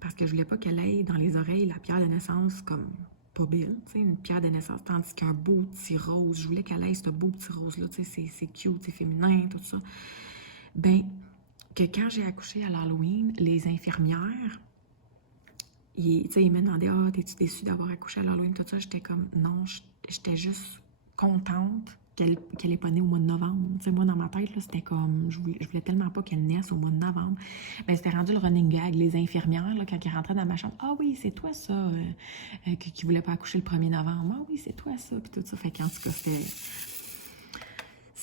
parce que je voulais pas qu'elle ait dans les oreilles la pierre de naissance comme... pas belle, tu sais, une pierre de naissance, tandis qu'un beau petit rose, je voulais qu'elle ait ce beau petit rose-là, tu sais, c'est cute, c'est féminin, tout ça. Que quand j'ai accouché à l'Halloween, les infirmières, tu sais, ils me demandaient « Ah, t'es-tu déçue d'avoir accouché à l'Halloween? » Tout ça, j'étais comme « Non, j'étais juste contente qu'elle est pas née au mois de novembre. » Tu sais, moi, dans ma tête, là, c'était comme... Je voulais tellement pas qu'elle naisse au mois de novembre. C'était rendu le running gag. Les infirmières, là, quand ils rentraient dans ma chambre, « Ah oui, c'est toi ça, qui voulait pas accoucher le 1er novembre. Ah oui, c'est toi ça. » Puis tout ça. Fait qu'en tout cas,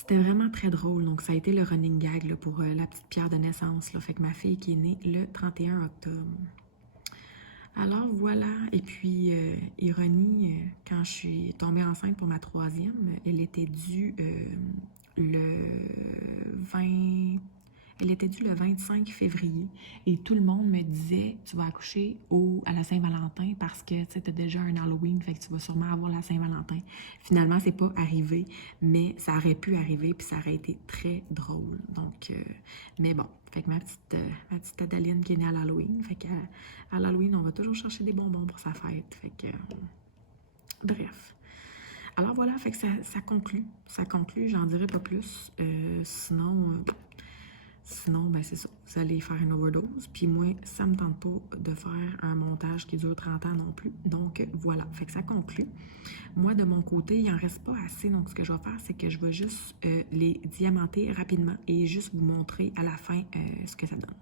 C'était vraiment très drôle. Donc, ça a été le running gag là, pour la petite pierre de naissance. Là. Fait que ma fille qui est née le 31 octobre. Alors voilà, et puis ironie, quand je suis tombée enceinte pour ma troisième, elle était due le 20, elle était due le 25 février et tout le monde me disait tu vas accoucher à la Saint-Valentin parce que tu as déjà un Halloween, fait que tu vas sûrement avoir la Saint-Valentin. Finalement, c'est pas arrivé, mais ça aurait pu arriver puis ça aurait été très drôle. Donc, mais bon, fait que ma petite Adaline qui est née à l'Halloween, fait qu'à l'Halloween, on va toujours chercher des bonbons pour sa fête. Fait que, bref. Alors voilà, fait que ça conclut. Ça conclut, j'en dirai pas plus. Sinon, ben c'est ça. Vous allez faire une overdose. Puis moi, ça me tente pas de faire un montage qui dure 30 ans non plus. Donc voilà, fait que ça conclut. Moi, de mon côté, il en reste pas assez. Donc ce que je vais faire, c'est que je vais juste les diamanter rapidement et juste vous montrer à la fin ce que ça donne.